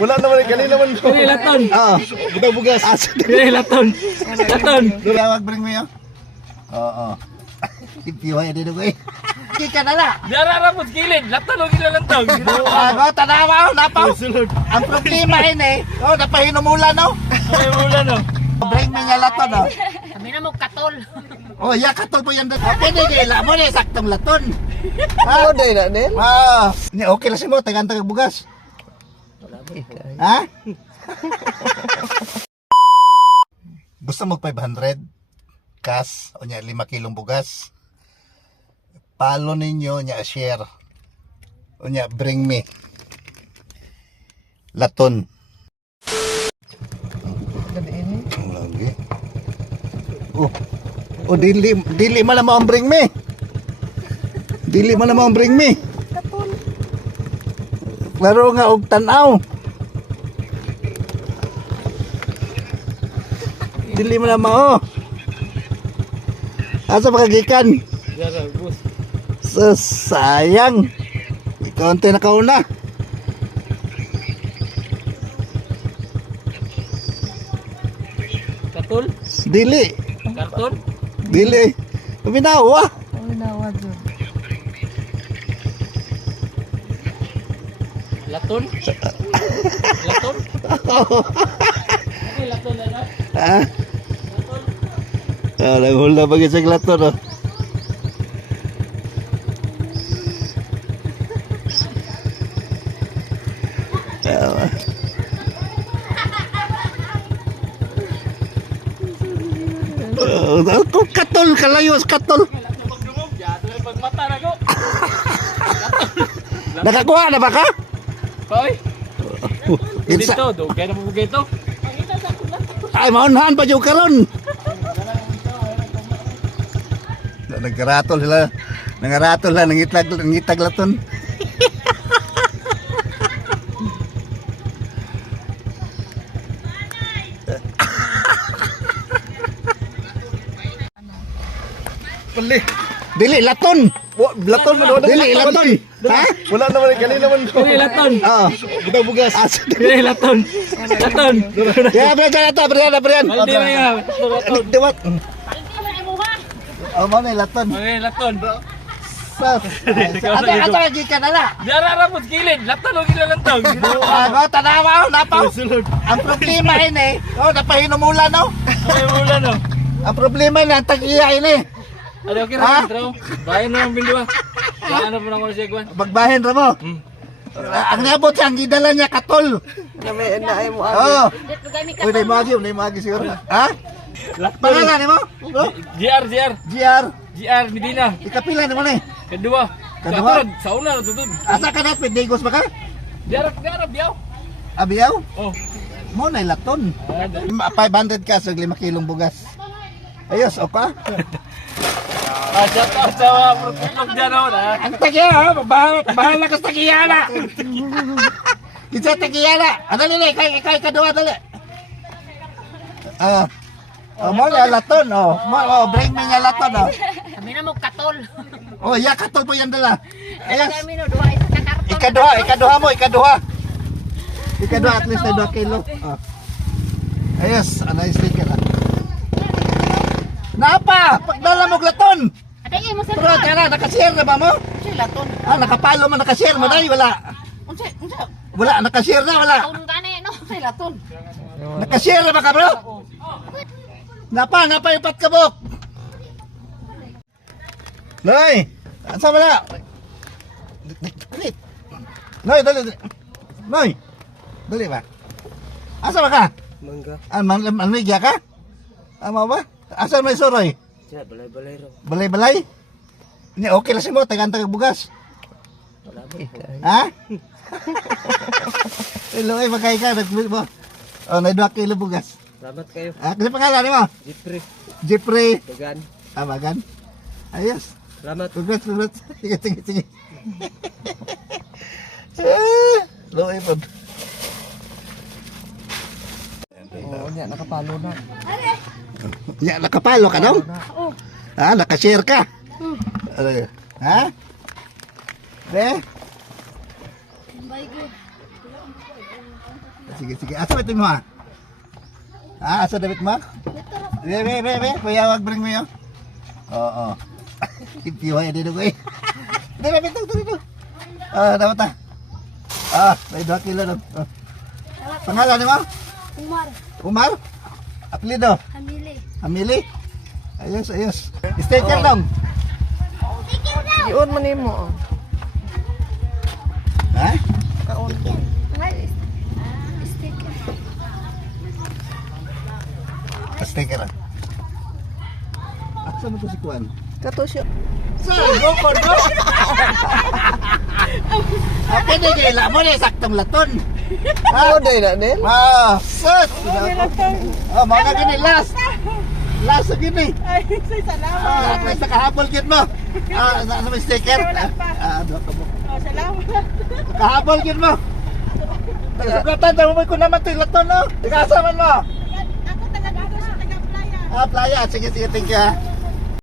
Wala naman, kanina naman. Kaya laton. Oo. Butang bugas. Kaya laton. Laton. Lawag bring mo yun? Oo. Ipiway din ako eh. Kika na na. Diara po gilid. Laton o gila lantog. Ako, tanawa, napaw. Ang problema ini, napahinumulan no? Ay mula no. Bring me nga laton no? Kami na mo katol. Oh, ya katol po yan doon. Pwede gila mo na saktong laton. Oo, day na din. Okay lang si mo, tagantag bugas. Ha? Gusto mo 500 cash o niya 5 kilong bugas? Palo ninyo niya share. O niya bring me laton. Lagi. Oh dili man mo ang bring me. Dili man mo ang bring me. Klaro nga og tan-aw. Dili mo na mao. Asa pakagikan? Diara bus. Sayang. Ikaw ang nakauna. Katul. Dili. Karton. Dili. Paminawa. Laton. Laton. Ay laton na na. Ha? Naghul na bagay sa laton. Kung katol, kalayos katol. Pagdumog ya, dili pagmata na ko. Nakakuha na ba ka? Koy. Insa, Dito, dugay na mo gito. ay maunahan pa yung karon. Nagkaratol sila. Nangaratol sila, nangitag laton. Dili laton. Laton man dili laton. Ha? Wala naman kanina naman. Kaya laton. Oo. Butang bugas. Kaya laton. Laton. Ya, Brian. Maldi na ya. Laton. Diwat. Hindi mo na imuha. Oh, mo na laton. Kaya laton. Sas. Ate lagi ka na na. Diara po gilid. Laton o gila lantog. Ako, tanawa, napaw. Ang problema ini, napahinumulan no? Ay mula no. Ang problema na tag-iya ini. Ano okay Ha? ra bro? Bayan na ang binduwa. Ano po na ko si Gwan? Magbahin ra mo. Ang nabot siya, ang gidala niya katol. Na ay mo. Oo. Dito gami Uy, katol. nay magi siguro. Ha? Laton. Pangalan ni mo? GR. GR. Medina. Ikapila ni mo ni. Kedua. Kedua? Katulad, sa una tutod. Asa ka na, Pindigos ba ka? Diara biyaw. Abiyaw? Oh. Mo na laton. Ah, 500 ka sa 5 kilong bugas. Ayos, opa. shout out sa mga protocol dyan ako na. Ang tagiya, ha? Bahala ka sa tagiyana. Kitsa tagiyana. Dali, kay kadua, dali. Mo na laton, bring me nga laton, Kami na mo katol. ya katol po yan dala. Ayos. Kami no duha isa ka karton. Ikaduha mo, ikaduha. Ikaduha, at least na 2 kilo. Ayos, ano yung sticker, ha? Napa! Pagdala mo laton! Atay mo sa Pero tara, nakashare na ba mo? Unsay laton? Nakapalo mo, nakashare mo dahil wala. Unsay Wala, nakashare na, wala. taon gani no? Unsay laton? Nakashare na ba ka, bro? Napa yung patkabok. Noy! Asa ba na? Noy, dali. Noy! Dali ba? Asa ba ka? Mangga. Manligya ka? Ama ba? Asa may soroy? Siya, balay-balay ro. Balay-balay? Okay lang si mo, tagantag bugas. Wala ba? Ha? Hello, magkaya ka, nag-bulit mo. Na 2 kilo bugas. Salamat kayo. Kasi pangalan mo? Jeffrey. Jeffrey. Dagan. Tabagan. Ayos. Salamat. Congrats. Sige. Loe po. Oo, niya, nakapalo na. Ya, nakapalo ka daw? Nakashare ka? Ha? De? Sige, sige. Asa ba ito mo ha? Ah, asa David mo? Be. Kuya, wag bring mo yun. Oo. Ipiway dito ko eh. Hindi, be, dito. Dapat na. May 2 kilo doon. Pangalan mo? Umar? Apelido? Hamili? Ayos. Sticker dong. Iyon man mo. Ha? Kaon. Sticker. Asa mo to si Kuan? Kato siya. Saan? Go for go! Okay na kayo, mo na saktong laton. Ano day na din? Sus! Mga gini, last! Last na gini. Ay, salamat. May kahabol git mo. Sa may sticker. Doon ka mo. Salamat. Kahabol git mo. Sugatan, tamo mo ko naman ito yung laton, no? Ikasaman mo. Ako taga-playa. Playa. Sige, thank you, ha.